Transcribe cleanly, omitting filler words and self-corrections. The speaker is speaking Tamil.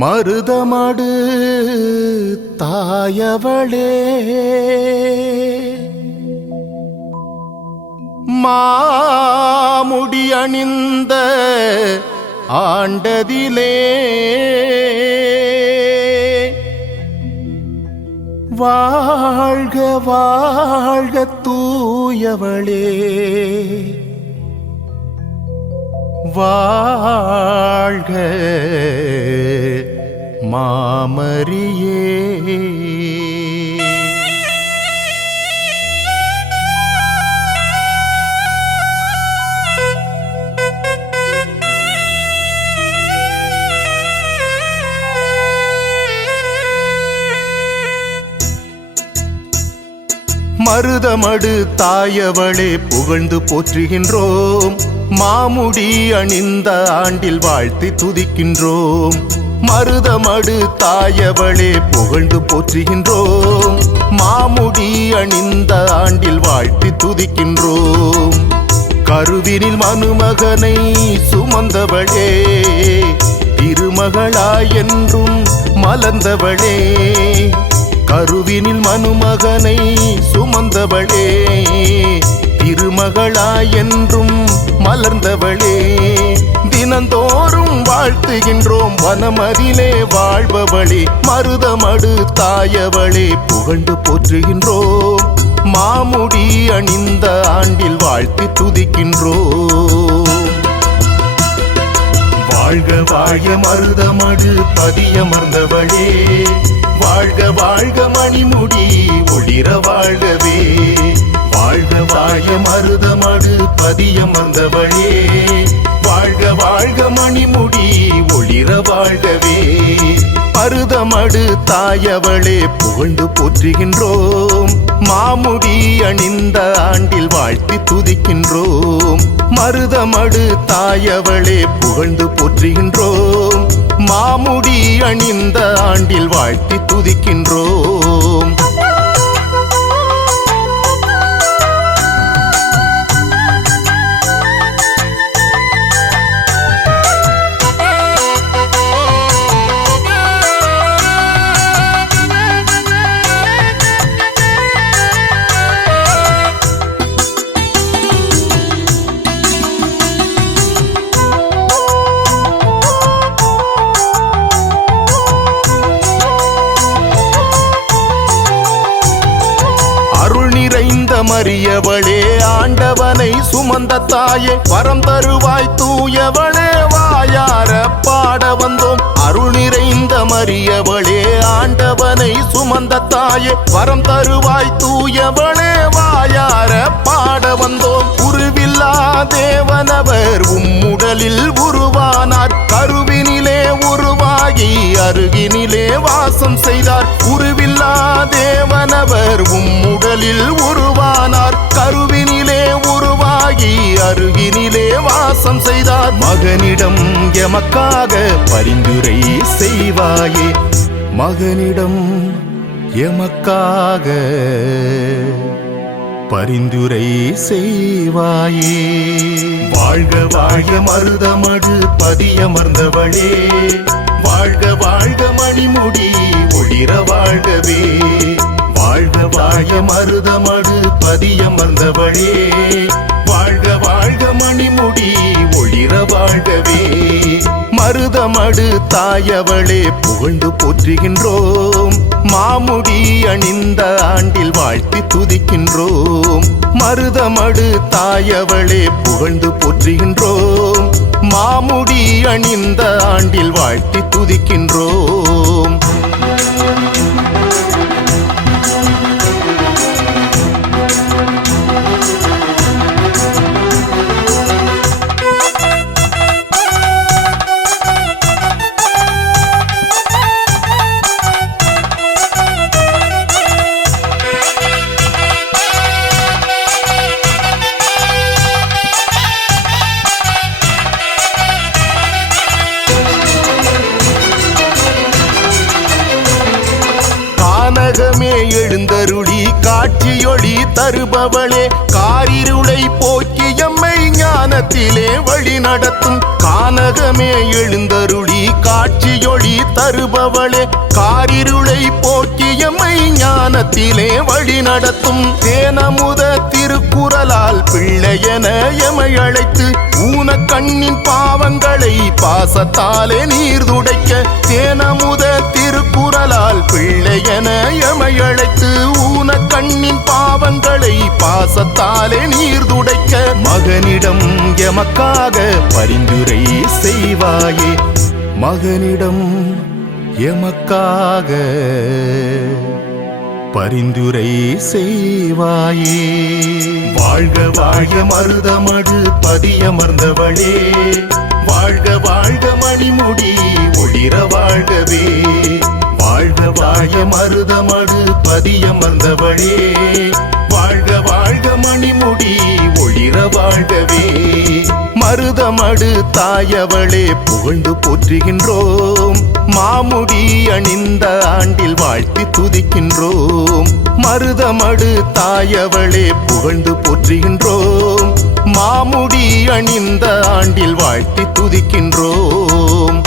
மருதமடு தாயவளே மாமுடி அணிந்த ஆண்டதிலே வாழ்க வாழ்க தூயவளே வாழ்க மாமரியே. மருதமடு தாயவளே புகழ்ந்து போற்றுகின்றோம், மாமுடி அணிந்த ஆண்டில் வாழ்த்தி துதிக்கின்றோம். மருதமடு தாயவளே புகழ்ந்து போற்றுகின்றோம், மாமுடி அணிந்த ஆண்டில் வாழ்த்தி துதிக்கின்றோம். கருவினில் மனுமகனை சுமந்தவளே, திருமகளாய் என்றும் மலர்ந்தவளே. கருவினில் மனுமகனை சுமந்தவளே, திருமகளாய் என்றும் மலர்ந்தவளே. தினந்தோறும் வாழ்த்துகின்றோம் வனமதிலே வாழ்பவளே, மருதமடு தாயவளே புகழ்ந்து போற்றுகின்றோம், மாமுடி அணிந்த ஆண்டில் வாழ்த்தி துதிக்கின்றோம். வாழ்க வாழ மருதமடு பதியமர்ந்தவளே, வாழ்க வாழ்க மணிமுடி ஒளிர வாழ்கவே. வாழ்க வாழ மருதமடு பதியமர்ந்தவளே, வாழ்க வாழ்க மணிமுடி ஒளிர வாழ்கவே. மருதமடு தாயவளே புகழ்ந்து போற்றுகின்றோம், மாமுடி அணிந்த ஆண்டில் வாழ்த்தி துதிக்கின்றோம். மருதமடு தாயவளே புகழ்ந்து போற்றுகின்றோம், மாமுடி அணிந்த ஆண்டில் வாழ்த்தி துதிக்கின்றோம். மரியவளே ஆண்டவனை சுமந்த தாயே, வரம் தருவாய் தூயவளே வாயார பாட வந்தோம். அருள் நிறைந்த மரியவளே ஆண்டவனை சுமந்த தாயே, வரம் தருவாய் தூயவளே வாயார பாட வந்தோம். உருவில்லா தேவனவர் உம்முடலில் உருவானார், கருவினிலே உருவாகி அருகினிலே வாசம் செய்தார். உருவில்லா தேவனவர் உம்முடலில் உருவானார், கருவினிலே உருவாகி அருகினிலே வாசம் செய்தார். மகனிடம் எமக்காக பரிந்துரை செய்வாயே, மகனிடம் எமக்காக பரிந்துரை செய்வாயே. வாழ்க வாழ மருதமடு பதியமர்ந்தவளே, வாழ்க வாழ்க மணிமுடி ஒளிர வாழ்கவே. வாழ்க வாழ மருதமடு பதியமர்ந்தவளே, வாழ்க வாழ்க மணிமுடி ஒளிர வாழ்கவே. மருதமடு தாயவளே புகழ்ந்து போற்றுகின்றோம், மாமுடி அணிந்த ஆண்டில் வாழ்த்தி துதிக்கின்றோம். மருதமடு தாயவளே புகழ்ந்து போற்றுகின்றோம், மாமுடி அணிந்த ஆண்டில் வாழ்த்தி துதிக்கின்றோம். கானகமே எழுந்தருளி காட்சியொளி தருபவளே காரிருளை போக்கி எம்மை ஞானத்திலே வழி நடத்தும் கானகமே எழுந்தருளி காட்சியொளி தருபவளே காரிருளை போக்கி எம்மை ஞானத்திலே வழி நடத்தும் தேனமுத திருக்குறளால் பிள்ளையென எமை அழைத்து ஊன கண்ணின் பாவங்களை பாசத்தாலே நீர் துடைக்க தேனமுத திருக்குறளால் பிள்ளையென எமை அழைத்து ஊன கண்ணின் பாவங்களை பாசத்தாலே நீர் துடைக்க மகனிடம் எமக்காக பரிந்துரை செய்வாயே மகனிடம் எமக்காக பரிந்துரை செய்வாயே வாழ்க வாழ்க மருதமடு பதியமர்ந்தவளே வாழ்க வாழ்க மணிமுடி ஒளிர வாழ்கவே வாழ்க வாழ்க மருதமடு பதியமர்ந்தவளே வாழ்க வாழ்க மணிமுடி ஒளிர வாழ்கவே மருதமடு தாயவளே புகழ்ந்து போற்றுகின்றோம் மாமுடி அணிந்த ஆண்டில் வாழ்த்தி துதிக்கின்றோம் மருதமடு தாயவளே புகழ்ந்து போற்றுகின்றோம் மாமுடி அணிந்த ஆண்டில் வாழ்த்தி துதிக்கின்றோம்